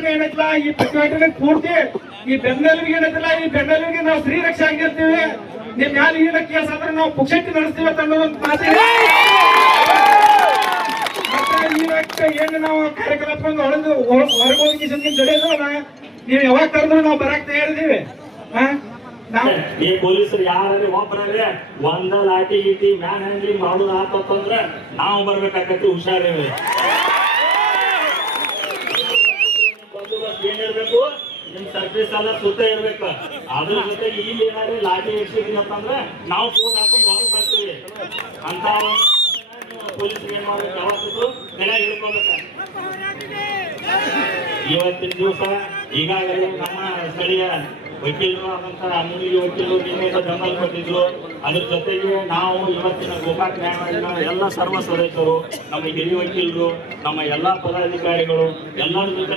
ಪ್ರತಿಭಟನೆ ಏನೈತಲ್ಲ ಈ ಪ್ರತಿಭಟನೆ ಪೂರ್ತಿ ಈ ಬೆನ್ನೆಲುಬಿಗೆ ಏನೈತಲ್ಲ ಈ ಬೆನ್ನೆಲುಬಿಗೆ ನಾವು ಶ್ರೀರಕ್ಷೆ ಆಗಿರ್ತೀವಿ. ನಿಮ್ ಮ್ಯಾಲ ಏನ ಕೇಸ್ ಆದ್ರೆ ನಾವು ಪುಕ್ಷಟ್ಟಿ ನಡೆಸ್ತೀವಿ ಅಂತ ಅನ್ನೋದೊಂದು ಮಾತಿದೆ. ಮತ್ತೆ ಏನು ನಾವು ಕಾರ್ಯಕ್ರಮ ಹೊರಗೋಗಿ ಜಡಿಯೋದಲ್ಲ, ನೀವು ಯಾವಾಗ ಕರೆದ್ರು ನಾವು ಬರಕ್ ತಯಾರಿದೀವಿ. ಈ ಪೊಲೀಸರು ಯಾರು ಒಬ್ಬರೇ ಒಂದ ಲಾಟಿ ಗೀಟಿ ಮ್ಯಾನ್ ಹ್ಯಾಂಡ್ಲಿಂಗ್ ಮಾಡೋದು ಆತಂದ್ರೆ ನಾವು ಬರ್ಬೇಕಾಗತ್ತೆ. ಹುಷಾರಿವಿ. ಏನಿರ್ಬೇಕು, ನಿಮ್ ಸರ್ವಿಸ್ ಎಲ್ಲ ಸುತ್ತ ಇರ್ಬೇಕು. ಅದ್ರ ಜೊತೆಗೆ ಇಲ್ಲಿ ಏನಾದ್ರು ಲಾಟಿ ಇಡ್ಸಿದೀನಿ ಅಂತಂದ್ರೆ ನಾವು ಫೋನ್ ಹಾಕೊಂಡು ಹೊರಗೆ ಬರ್ತೀವಿ ಅಂತ ಪೊಲೀಸರು ಏನ್ ಮಾಡ್ಬೇಕು, ಯಾವತ್ತಿದ್ರು ಬೆಲೆ ಹಿಡ್ಕೋಬೇಕ. ಇವತ್ತಿನ ದಿವಸ ಈಗಾಗಲೇ ನಮ್ಮ ಸ್ಥಳೀಯ ವಕೀಲರು ಆದಂತ ಅಮೂಲ್ಯ ವಕೀಲರು ನಿನ್ನೆ ಬೆಂಬಲ ಕೊಟ್ಟಿದ್ರು. ಅದ್ರ ಜೊತೆಗೆ ನಾವು ಇವತ್ತಿನ ಗೋಕಾಕ್ ನ್ಯಾಯಾಲಯದ ಎಲ್ಲ ಸರ್ವ ಸದಸ್ಯರು, ನಮ್ಮ ಹಿರಿಯ ವಕೀಲರು, ನಮ್ಮ ಎಲ್ಲಾ ಪದಾಧಿಕಾರಿಗಳು ಎಲ್ಲರ ಜೊತೆ